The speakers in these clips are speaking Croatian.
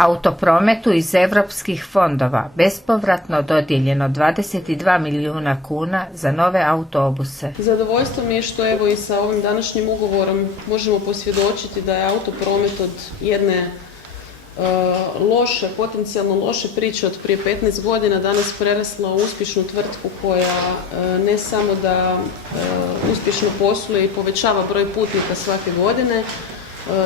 Autoprometu iz europskih fondova bespovratno dodijeljeno 22 milijuna kuna za nove autobuse. Zadovoljstvo mi je što evo i sa ovim današnjim ugovorom možemo posvjedočiti da je autopromet od jedne potencijalno loše priče od prije 15 godina danas prerasla u uspješnu tvrtku koja ne samo da uspješno posluje i povećava broj putnika svake godine,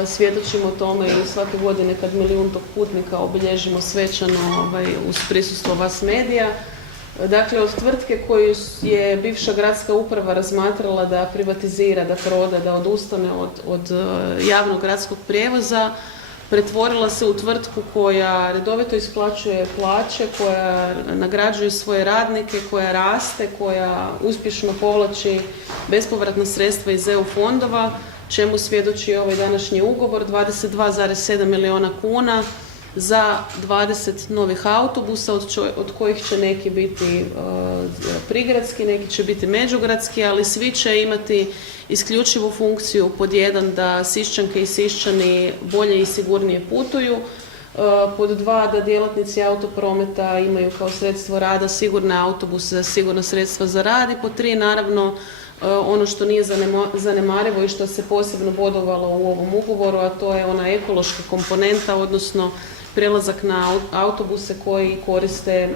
svjedočimo tome i svake godine kad 1.000.000 putnika obilježimo svečano uz prisustvo Vas medija. Dakle, od tvrtke koju je bivša gradska uprava razmatrala da privatizira, da proda, da odustane od javnog gradskog prijevoza, pretvorila se u tvrtku koja redovito isplaćuje plaće, koja nagrađuje svoje radnike, koja raste, koja uspješno povlači bespovratna sredstva iz EU fondova, čemu svjedoči ovaj današnji ugovor, 22,7 milijuna kuna za 20 novih autobusa, od kojih će neki biti prigradski, neki će biti međugradski, ali svi će imati isključivu funkciju pod jedan da Siščanke i Siščani bolje i sigurnije putuju, pod dva da djelatnici autoprometa imaju kao sredstvo rada sigurne autobuse, sigurna sredstva za rad i pod tri naravno ono što nije zanemarivo i što se posebno bodovalo u ovom ugovoru, a to je ona ekološka komponenta, odnosno prelazak na autobuse koji koriste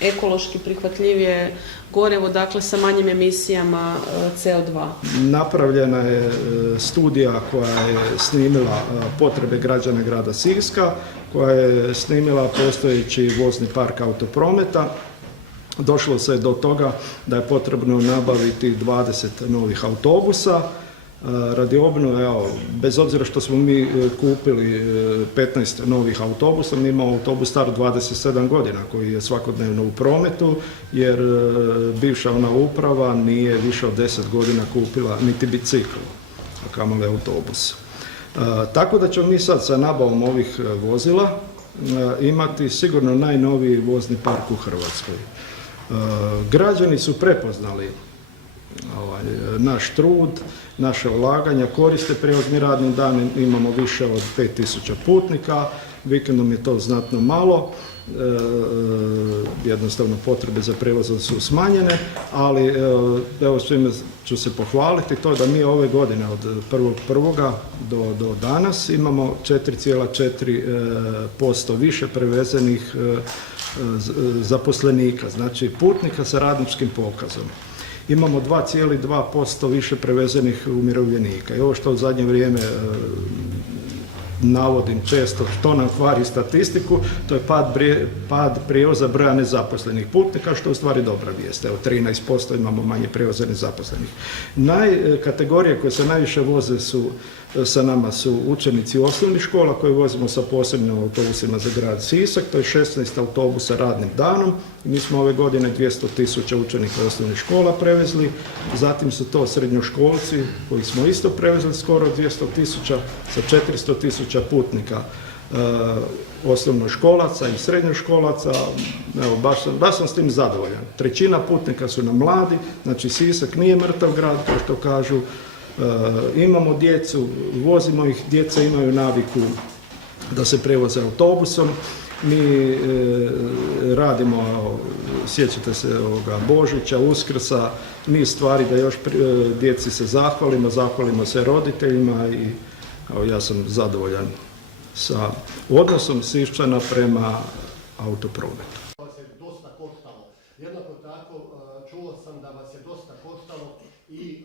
ekološki prihvatljivije gorivo, dakle sa manjim emisijama CO2. Napravljena je studija koja je snimila potrebe građana grada Siska, koja je snimila postojeći vozni park autoprometa. Došlo se do toga da je potrebno nabaviti 20 novih autobusa. Radi obnove, bez obzira što smo mi kupili 15 novih autobusa, mi imamo autobus star 27 godina koji je svakodnevno u prometu, jer bivša ona uprava nije više od 10 godina kupila niti bicikl, a kamoli autobus. Tako da ćemo mi sad sa nabavom ovih vozila imati sigurno najnoviji vozni park u Hrvatskoj. Građani su prepoznali naš trud, naše ulaganja, koriste prijevozni radni dan, imamo više od 5000 putnika, vikendom je to znatno malo, jednostavno potrebe za prijevozom su smanjene, ali evo svime ću se pohvaliti to da mi ove godine od 1.1. do danas imamo 4,4% više prevezenih zaposlenika, znači putnika sa radničkim pokazom. Imamo 2,2% više prevezenih umirovljenika. I ovo što u zadnje vrijeme navodim često, što nam kvari statistiku, to je pad prijevoza broja nezaposlenih putnika, što je u stvari dobra vijest. Evo, 13% imamo manje prijevoza nezaposlenih. Kategorije koje se najviše voze sa nama su učenici osnovnih škola koje vozimo sa posebnim autobusima za grad Sisak, to je 16 autobusa radnim danom. Mi smo ove godine 200.000 učenika osnovnih škola prevezli, zatim su to srednjoškolci koji smo isto prevezli skoro 200.000 sa 400.000 putnika osnovnoškolaca i srednjoškolaca. Evo, baš sam s tim zadovoljan. Trećina putnika su nam mladi, znači Sisak nije mrtav grad, kao što kažu. Imamo djecu, vozimo ih, djeca imaju naviku da se prevoze autobusom. Mi radimo, sjećate se Božića, Uskrsa, niz stvari da još djeci se zahvalimo se roditeljima i ja sam zadovoljan sa odnosom Siščana prema autoprometu. Vas je dosta koštalo. Jednako tako čuo sam da vas je dosta koštalo i